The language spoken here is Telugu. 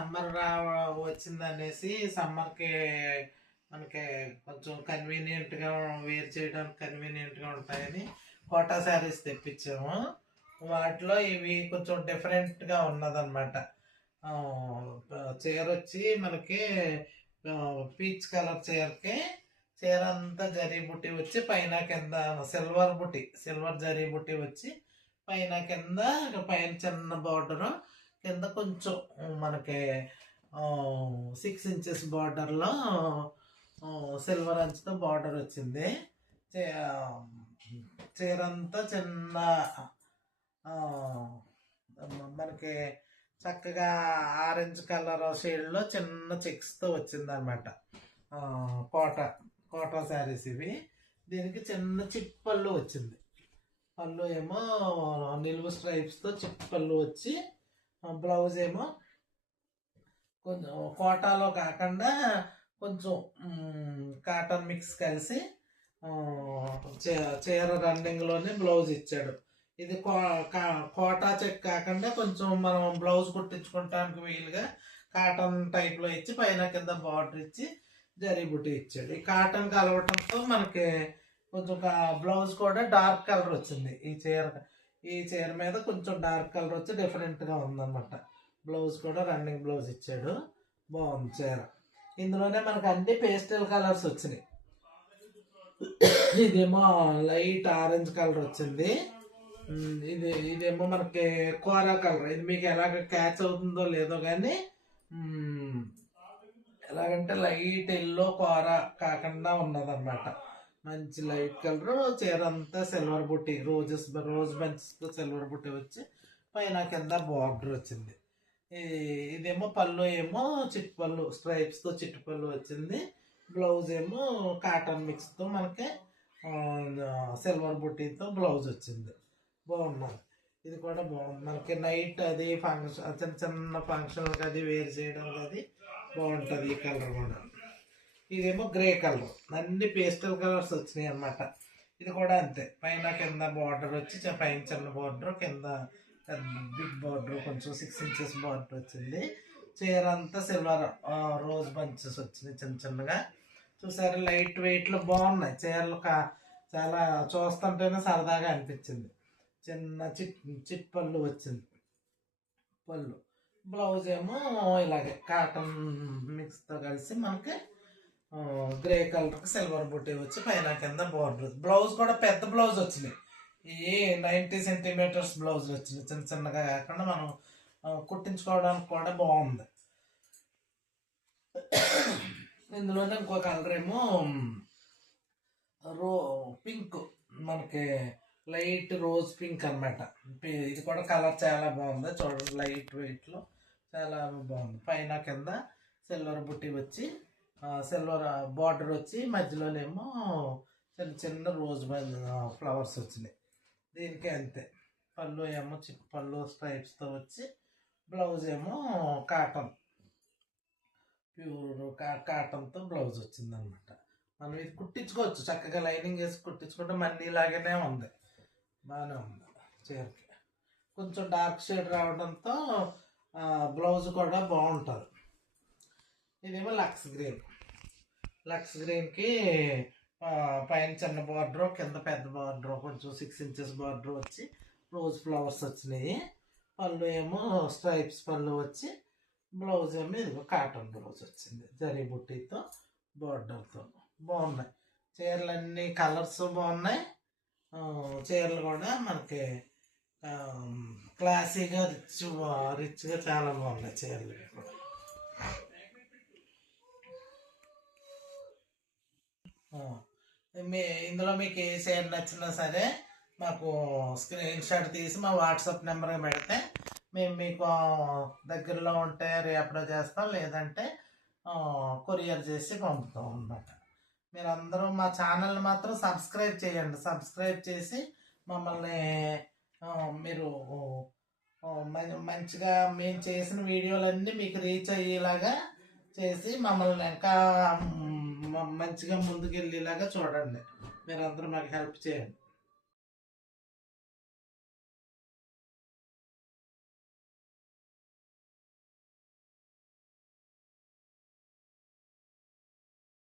సమ్మర్ వచ్చిందనేసి సమ్మర్కి మనకి కొంచెం కన్వీనియంట్గా వేర్ చేయడానికి కన్వీనియంట్గా ఉంటాయని కోటా శారీస్ తెప్పించాము. వాటిలో ఇవి కొంచెం డిఫరెంట్గా ఉన్నదన్నమాట. చీర వచ్చి మనకి పీచ్ కలర్ చీర అంతా జరీ బుట్టి వచ్చి పైన కింద సిల్వర్ జరీ బుట్టి వచ్చి పైన కింద పైన చిన్న బార్డరు కింద కొంచెం మనకి 6 ఇంచెస్ బార్డర్లో సిల్వర్ అంచుతో బార్డర్ వచ్చింది. చీర అంతా చిన్న మనకి చక్కగా ఆరెంజ్ కలర్ షేడ్లో చిన్న చెక్స్తో వచ్చింది అనమాట. కోటా శారీస్ ఇవి. దీనికి చిన్న చిప్ పళ్ళు వచ్చింది. పళ్ళు ఏమో నిలువు స్ట్రైప్స్తో చిప్ పళ్ళు వచ్చి బ్లౌజ్ ఏమో కొంచెం కోటాలో కాకుండా కొంచెం కాటన్ మిక్స్ కలిసి చీర రన్నింగ్లోనే బ్లౌజ్ ఇచ్చాడు. ఇది కోటా చెక్ కాకుండా కొంచెం మనం బ్లౌజ్ కుట్టించుకోవటానికి వీలుగా కాటన్ టైప్లో ఇచ్చి పైన కింద బార్డర్ ఇచ్చి జరీ బుట్టి ఇచ్చాడు. ఈ కాటన్ కలవటంతో మనకి కొంచెం బ్లౌజ్ కూడా డార్క్ కలర్ వచ్చింది. ఈ చీర మీద కొంచెం డార్క్ కలర్ వచ్చి డిఫరెంట్గా ఉందన్నమాట. బ్లౌజ్ కూడా రన్నింగ్ బ్లౌజ్ ఇచ్చాడు. బాగుంది చీర. ఇందులోనే మనకు అన్ని పేస్టల్ కలర్స్ వచ్చినాయి. ఇదేమో లైట్ ఆరెంజ్ కలర్ వచ్చింది. ఇదేమో మనకి కోరా కలర్. ఇది మీకు ఎలాగ క్యాచ్ అవుతుందో లేదో కానీ ఎలాగంటే లైట్ ఎల్లో కోరా కాకుండా ఉన్నదన్నమాట. మంచి లైట్ కలర్. చీర అంతా సిల్వర్ బుట్టి రోజ్ బంచెస్తో సిల్వర్ బుట్టి వచ్చి పైన కింద బార్డర్ వచ్చింది. ఇదేమో పళ్ళు ఏమో చిట్టుపళ్ళు స్ట్రైప్స్తో చిట్టుపళ్ళు వచ్చింది. బ్లౌజ్ ఏమో కాటన్ మిక్స్తో మనకి సిల్వర్ బుట్టీతో బ్లౌజ్ వచ్చింది. బాగున్నది. ఇది కూడా బాగుంది. మనకి నైట్ అది ఫంక్షన్ చిన్న ఫంక్షన్కి అది వేర్ చేయడానికి అది బాగుంటుంది. ఈ కలర్ కూడా. ఇదేమో గ్రే కలర్. అన్ని పేస్టల్ కలర్స్ వచ్చినాయి అన్నమాట. ఇది కూడా అంతే. పైన కింద బార్డర్ వచ్చి పైన చిన్న బార్డర్ కింద బిగ్ బార్డర్ కొంచెం 6 ఇంచెస్ బార్డర్ వచ్చింది. చీర అంతా సిల్వర్ రోజ్ బంచెస్ వచ్చినాయి చిన్న చిన్నగా. చూసారు లైట్ వెయిట్లో బాగున్నాయి చీరలు. చాలా చూస్తుంటేనే సరదాగా అనిపించింది. చిన్న చిట్ పళ్ళు వచ్చింది. పళ్ళు బ్లౌజ్ ఏమో ఇలాగే కాటన్ మిక్స్తో కలిసి మనకి గ్రే కలర్కి సిల్వర్ బుట్టి వచ్చి పైన కింద బార్డర్. బ్లౌజ్ కూడా పెద్ద బ్లౌజ్ వచ్చినాయి. ఈ 90 సెంటీమీటర్స్ బ్లౌజ్ వచ్చినాయి. చిన్న చిన్నగా కాకుండా మనం కుట్టించుకోవడానికి కూడా బాగుంది. ఇందులోనే ఇంకో కలర్ ఏమో పింక్, మనకి లైట్ రోజ్ పింక్ అనమాట. ఇది కూడా కలర్ చాలా బాగుంది. చూడండి లైట్ వెయిట్లో చాలా బాగుంది. పైన కింద సిల్వర్ బుట్టి వచ్చి సిల్వర్ బార్డర్ వచ్చి మధ్యలోనేమో చిన్న చిన్న రోజ్ ఫ్లవర్స్ వచ్చినాయి. దీనికి అంతే. పళ్ళు ఏమో పళ్ళు స్ట్రైప్స్తో వచ్చి బ్లౌజ్ ఏమో కాటన్ ప్యూర్ కాటన్తో బ్లౌజ్ వచ్చిందనమాట. మనం ఇది కుట్టించుకోవచ్చు. చక్కగా లైనింగ్ వేసి కుట్టించుకుంటే మళ్ళీ ఇలాగనే ఉంది. బాగానే ఉంది చీరకి. కొంచెం డార్క్ షేడ్ రావడంతో బ్లౌజ్ కూడా బాగుంటుంది. ఇదేమో లక్స్ గ్రీన్కి పైన చిన్న బార్డర్ కింద పెద్ద బార్డర్ కొంచెం 6 ఇంచెస్ బార్డర్ వచ్చి రోజ్ ఫ్లవర్స్ వచ్చినాయి. పళ్ళు ఏమో స్ట్రైప్స్ పళ్ళు వచ్చి బ్లౌజ్ ఏమో ఇదిగో కాటన్ బ్లౌజ్ వచ్చింది జరీ బుట్టీతో బార్డర్తో. బాగున్నాయి చీరలన్నీ. కలర్స్ బాగున్నాయి. చీరలు కూడా మనకి క్లాసీగా రిచ్గా చాలా బాగున్నాయి చీరలు. ఇందులో మీకు ఏ చీర నచ్చినా సరే మాకు స్క్రీన్ షాట్ తీసి మా వాట్సాప్ నెంబర్కి పెడితే మేము మీకు దగ్గరలో ఉంటే రేపడో చేస్తాం, లేదంటే కొరియర్ చేసి పంపుతాం అన్నమాట. మీరందరూ మా ఛానల్ని మాత్రం సబ్స్క్రైబ్ చేయండి. సబ్స్క్రైబ్ చేసి మమ్మల్ని మీరు మంచిగా మేము చేసిన వీడియోలన్నీ మీకు రీచ్ అయ్యేలాగా చేసి మమ్మల్ని ఇంకా మంచిగా ముందుకు వెళ్ళేలాగా చూడండి. మీరందరూ మాకు హెల్ప్ చేయండి.